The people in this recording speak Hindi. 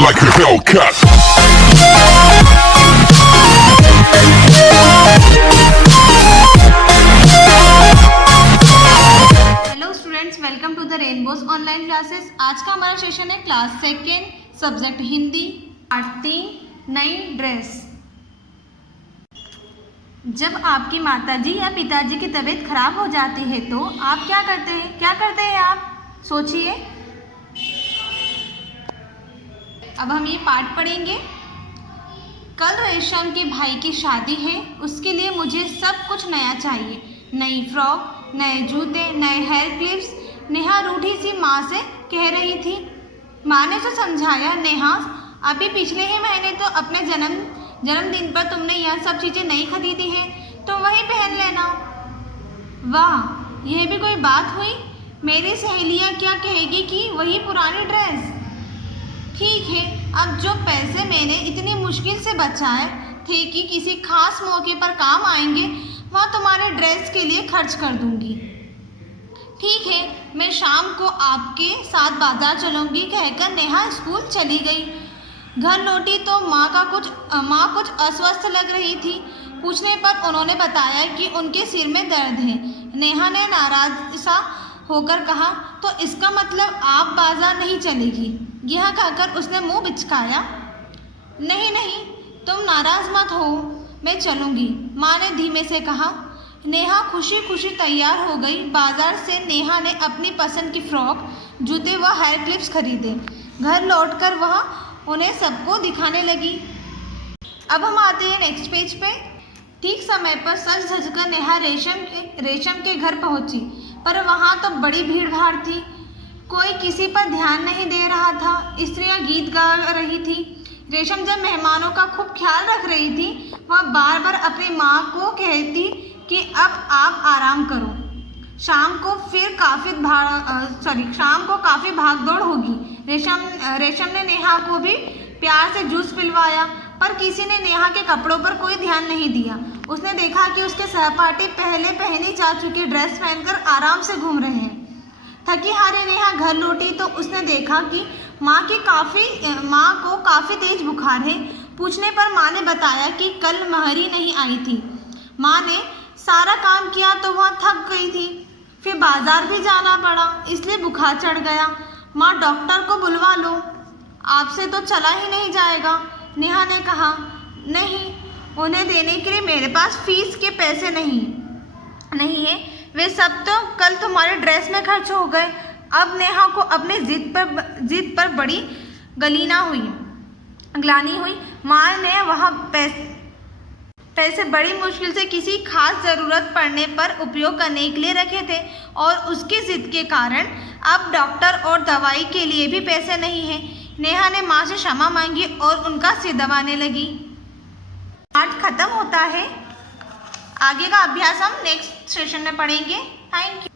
like a Hellcat. Hello students, welcome to the rainbows online classes. आज का हमारा सेशन है class second, subject Hindi, part 3, नई ड्रेस। जब आपकी माताजी या पिताजी की तबीयत खराब हो जाती है तो आप क्या करते हैं आप सोचिए। अब हम ये पाठ पढ़ेंगे। कल रेशम के भाई की शादी है, उसके लिए मुझे सब कुछ नया चाहिए। नई फ्रॉक, नए जूते, नए हेयर क्लिप्स। नेहा रूठी सी माँ से कह रही थी। माँ ने तो समझाया, नेहा अभी पिछले ही महीने तो अपने जन्मदिन पर तुमने यह सब चीज़ें नहीं खरीदी हैं, तो वही पहन लेना। वाह, यह भी कोई बात हुई। मेरी सहेलियाँ क्या कहेगी कि वही पुरानी ड्रेस। ठीक है, अब जो पैसे मैंने इतनी मुश्किल से बचाए थे कि किसी खास मौके पर काम आएंगे, वह तुम्हारे ड्रेस के लिए खर्च कर दूंगी। ठीक है, मैं शाम को आपके साथ बाजार चलूंगी, कहकर नेहा स्कूल चली गई। घर लौटी तो माँ कुछ अस्वस्थ लग रही थी। पूछने पर उन्होंने बताया कि उनके सिर में दर्द है। नेहा ने नाराज सा होकर कहा, तो इसका मतलब आप बाजार नहीं चलेगी। यह कहकर उसने मुंह बिचकाया। नहीं, तुम नाराज मत हो, मैं चलूँगी, माँ ने धीमे से कहा। नेहा खुशी खुशी तैयार हो गई। बाजार से नेहा ने अपनी पसंद की फ्रॉक, जूते व हेयर क्लिप्स खरीदे। घर लौटकर वह उन्हें सबको दिखाने लगी। अब हम आते हैं नेक्स्ट पेज पे। ठीक समय पर सज धजकर नेहा रेशम के घर पहुंची, पर वहाँ तो बड़ी भीड़ भाड़ थी। कोई किसी पर ध्यान नहीं दे रहा था। स्त्रियाँ गीत गा रही थी। रेशम जब मेहमानों का खूब ख्याल रख रही थी, वह बार बार अपनी माँ को कहती कि अब आप आराम करो, शाम को काफ़ी भाग दौड़ होगी। रेशम ने नेहा को भी प्यार से जूस पिलवाया, पर किसी ने नेहा के कपड़ों पर कोई ध्यान नहीं दिया। उसने देखा कि उसके सहपाठी पहले पहनी जा चुकी ड्रेस पहनकर आराम से घूम रहे हैं। थकी हारी नेहा घर लौटी तो उसने देखा कि माँ को काफ़ी तेज बुखार है। पूछने पर माँ ने बताया कि कल महरी नहीं आई थी। माँ ने सारा काम किया तो वह थक गई थी, फिर बाजार भी जाना पड़ा, इसलिए बुखार चढ़ गया। माँ, डॉक्टर को बुलवा लो, आपसे तो चला ही नहीं जाएगा। नेहा ने कहा, नहीं, उन्हें देने के लिए मेरे पास फीस के पैसे नहीं है, वे सब तो कल तुम्हारे ड्रेस में खर्च हो गए। अब नेहा को अपनी जिद पर बड़ी ग्लानि हुई। माँ ने वह पैसे बड़ी मुश्किल से किसी खास ज़रूरत पड़ने पर उपयोग करने के लिए रखे थे, और उसकी जिद के कारण अब डॉक्टर और दवाई के लिए भी पैसे नहीं हैं। नेहा ने माँ से क्षमा मांगी और उनका सिर दबाने लगी। पाठ खत्म होता है। आगे का अभ्यास हम नेक्स्ट सेशन में पढ़ेंगे। Thank you.